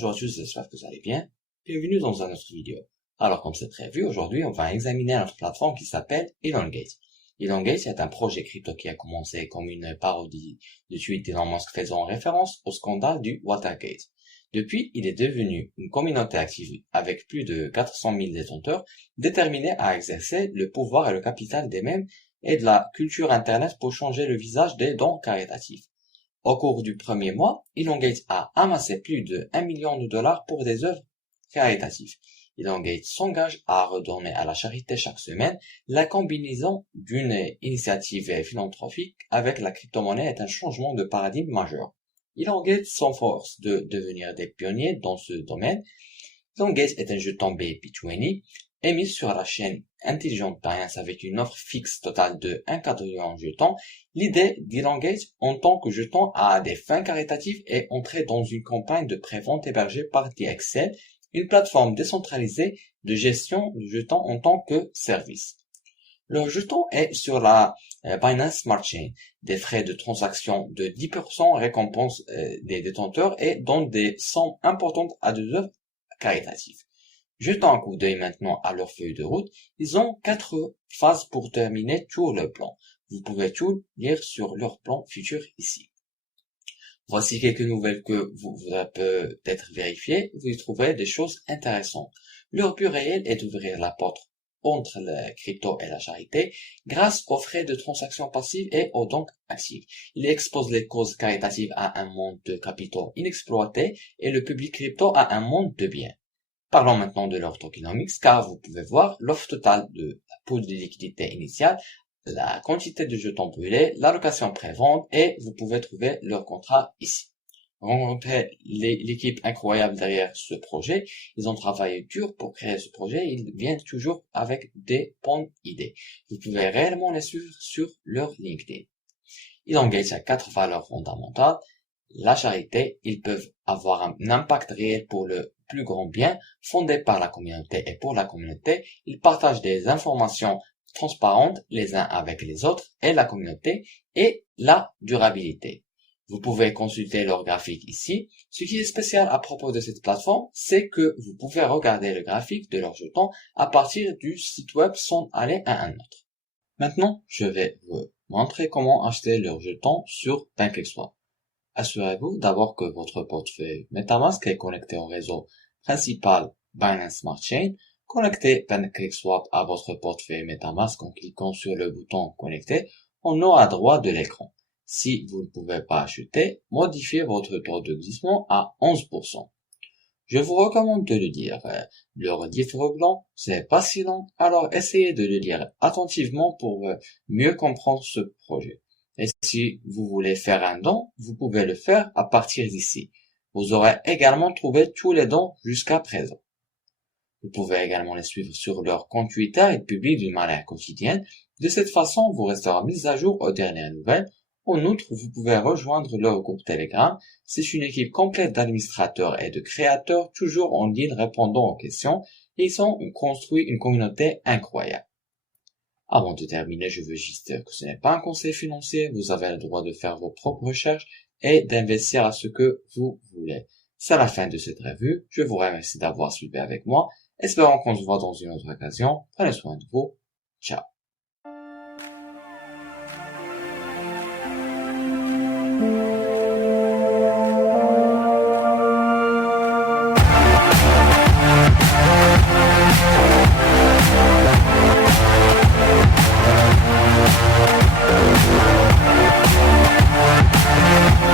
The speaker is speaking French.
Bonjour à tous, j'espère que vous allez bien. Bienvenue dans une autre vidéo. Alors, comme c'est prévu, aujourd'hui, on va examiner notre plateforme qui s'appelle Elongate. Elongate est un projet crypto qui a commencé comme une parodie de tweet d'Elon Musk faisant référence au scandale du Watergate. Depuis, il est devenu une communauté active avec plus de 400 000 détenteurs déterminés à exercer le pouvoir et le capital des mêmes et de la culture Internet pour changer le visage des dons caritatifs. Au cours du premier mois, Elongate a amassé plus de 1 million de dollars pour des œuvres caritatives. Elongate s'engage à redonner à la charité chaque semaine. La combinaison d'une initiative philanthropique avec la crypto-monnaie est un changement de paradigme majeur. Elongate s'efforce de devenir des pionniers dans ce domaine. Elongate est un jeton BEP20 émis sur la chaîne Intelligent Binance avec une offre fixe totale de 1 quadrillion de jetons. L'idée d'Elongate en tant que jeton à des fins caritatives est entrée dans une campagne de prévente hébergée par DXL, une plateforme décentralisée de gestion de jetons en tant que service. Le jeton est sur la Binance Smart Chain. Des frais de transaction de 10% récompensent des détenteurs et donnent des sommes importantes à des œuvres caritatives. Jetant un coup d'œil maintenant à leur feuille de route, ils ont 4 phases pour terminer tout le plan. Vous pouvez tout lire sur leur plan futur ici. Voici quelques nouvelles que vous peut-être vérifier. Vous y trouverez des choses intéressantes. Leur but réel est d'ouvrir la porte entre le crypto et la charité grâce aux frais de transaction passive et aux dons actifs. Ils exposent les causes caritatives à un monde de capitaux inexploités et le public crypto à un monde de biens. Parlons maintenant de leur tokenomics, car vous pouvez voir l'offre totale de la pool de liquidité initiale, la quantité de jetons brûlés, l'allocation pré-vente et vous pouvez trouver leur contrat ici. Rencontrez l'équipe incroyable derrière ce projet. Ils ont travaillé dur pour créer ce projet. Ils viennent toujours avec des bonnes idées. Vous pouvez réellement les suivre sur leur LinkedIn. Ils engagent à 4 valeurs fondamentales. La charité, ils peuvent avoir un impact réel pour le plus grand bien, fondé par la communauté et pour la communauté. Ils partagent des informations transparentes les uns avec les autres et la communauté et la durabilité. Vous pouvez consulter leur graphique ici. Ce qui est spécial à propos de cette plateforme, c'est que vous pouvez regarder le graphique de leurs jetons à partir du site web sans aller à un autre. Maintenant, je vais vous montrer comment acheter leurs jetons sur PancakeSwap. Assurez-vous d'abord que votre portefeuille MetaMask est connecté au réseau principal Binance Smart Chain. Connectez PancakeSwap à votre portefeuille MetaMask en cliquant sur le bouton Connecter en haut à droite de l'écran. Si vous ne pouvez pas acheter, modifiez votre taux de glissement à 11%. Je vous recommande de le lire. Le livre blanc, c'est pas si long, alors essayez de le lire attentivement pour mieux comprendre ce projet. Et si vous voulez faire un don, vous pouvez le faire à partir d'ici. Vous aurez également trouvé tous les dons jusqu'à présent. Vous pouvez également les suivre sur leur compte Twitter et publier d'une manière quotidienne. De cette façon, vous resterez mis à jour aux dernières nouvelles. En outre, vous pouvez rejoindre leur groupe Telegram. C'est une équipe complète d'administrateurs et de créateurs toujours en ligne répondant aux questions et ils ont construit une communauté incroyable. Avant de terminer, je veux juste dire que ce n'est pas un conseil financier, vous avez le droit de faire vos propres recherches et d'investir à ce que vous voulez. C'est la fin de cette revue, je vous remercie d'avoir suivi avec moi, espérons qu'on se voit dans une autre occasion, prenez soin de vous, ciao.